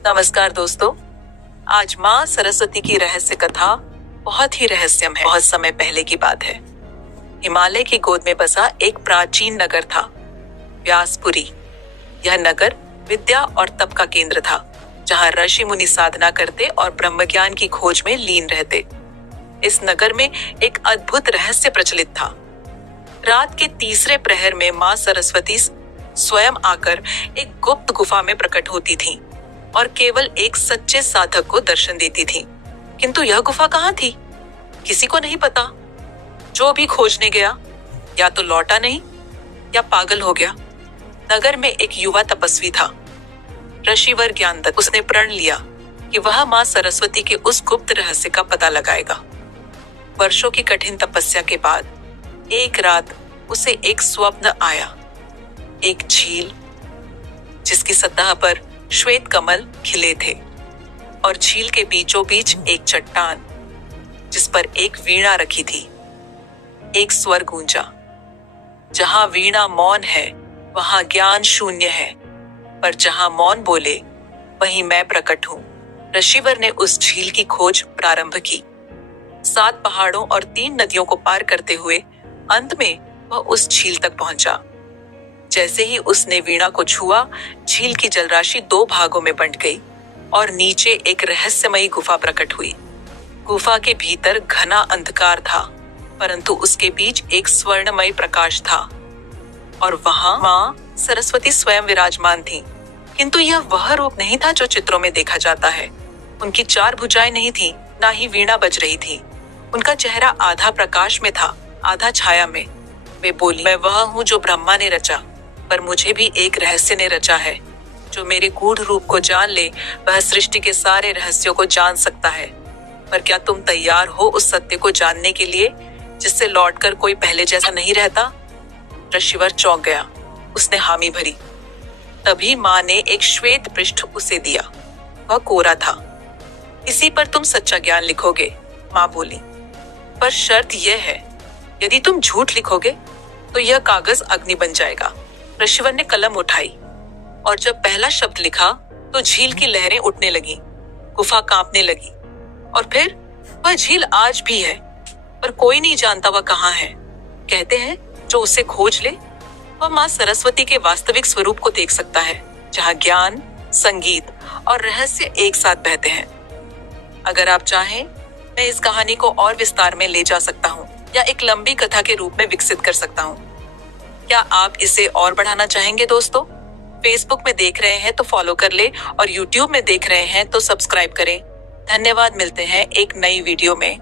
नमस्कार दोस्तों। आज माँ सरस्वती की रहस्य कथा बहुत ही रहस्यमय है। बहुत समय पहले की बात है। हिमालय की गोद में बसा एक प्राचीन नगर था, व्यासपुरी। यह नगर विद्या और तप का केंद्र था, जहाँ ऋषि मुनि साधना करते और ब्रह्म ज्ञान की खोज में लीन रहते। इस नगर में एक अद्भुत रहस्य प्रचलित था। रात के तीसरे प्रहर में माँ सरस्वती स्वयं आकर एक गुप्त गुफा में प्रकट होती थीं और केवल एक सच्चे साधक को दर्शन देती थीं। किंतु यह गुफा कहाँ थी, किसी को नहीं पता। जो भी खोजने गया या तो लौटा नहीं या पागल हो गया। नगर में एक युवा तपस्वी था, ऋषिवर ज्ञानदत्त। उसने प्रण लिया कि वह माँ सरस्वती के उस गुप्त रहस्य का पता लगाएगा। वर्षों की कठिन तपस्या के बाद एक रात उसे एक स्वप्न आया। एक झील जिसकी सतह पर श्वेत कमल खिले थे और झील के बीचों बीच एक चट्टान जिस पर एक वीणा रखी थी। एक स्वर गूंजा, जहां वीणा मौन है वहां ज्ञान शून्य है, पर जहां मौन बोले वहीं मैं प्रकट हूं। ऋषिवर ने उस झील की खोज प्रारंभ की। 7 पहाड़ों और 3 नदियों को पार करते हुए अंत में वह उस झील तक पहुंचा। जैसे ही उसने वीणा को छुआ, झील की जलराशि 2 भागों में बंट गई और नीचे एक रहस्यमयी गुफा प्रकट हुई। गुफा के भीतर घना अंधकार था, परंतु उसके बीच एक स्वर्णमय प्रकाश था और वहां माँ सरस्वती स्वयं विराजमान थी। किंतु यह वह रूप नहीं था जो चित्रों में देखा जाता है। उनकी 4 भुजाएं नहीं थी, ना ही वीणा बज रही थी। उनका चेहरा आधा प्रकाश में था, आधा छाया में। वे बोली, मैं वह हूँ जो ब्रह्मा ने रचा, पर मुझे भी एक रहस्य ने रचा है। जो मेरे गूढ़ रूप को जान ले वह सृष्टि के सारे रहस्यों को जान सकता है। पर क्या तुम तैयार हो उस सत्य को जानने के लिए जिससे लौटकर कोई पहले जैसा नहीं रहता? ऋषिवर चौंक गया। उसने हामी भरी। तभी माँ ने एक श्वेत पृष्ठ उसे दिया। वह कोरा था। इसी पर तुम सच्चा ज्ञान लिखोगे, माँ बोली। पर शर्त यह है, यदि तुम झूठ लिखोगे तो यह कागज अग्नि बन जाएगा। ऋषिवर ने कलम उठाई और जब पहला शब्द लिखा तो झील की लहरें उठने लगी, गुफा कांपने लगी। और फिर वह झील आज भी है, पर कोई नहीं जानता वह कहाँ है। कहते हैं जो उसे खोज ले वह माँ सरस्वती के वास्तविक स्वरूप को देख सकता है, जहाँ ज्ञान, संगीत और रहस्य एक साथ बहते हैं। अगर आप चाहें मैं इस कहानी को और विस्तार में ले जा सकता हूँ या एक लंबी कथा के रूप में विकसित कर सकता हूँ। क्या आप इसे और बढ़ाना चाहेंगे दोस्तों? फेसबुक में देख रहे हैं तो फॉलो कर ले और यूट्यूब में देख रहे हैं तो सब्सक्राइब करें। धन्यवाद। मिलते हैं एक नई वीडियो में।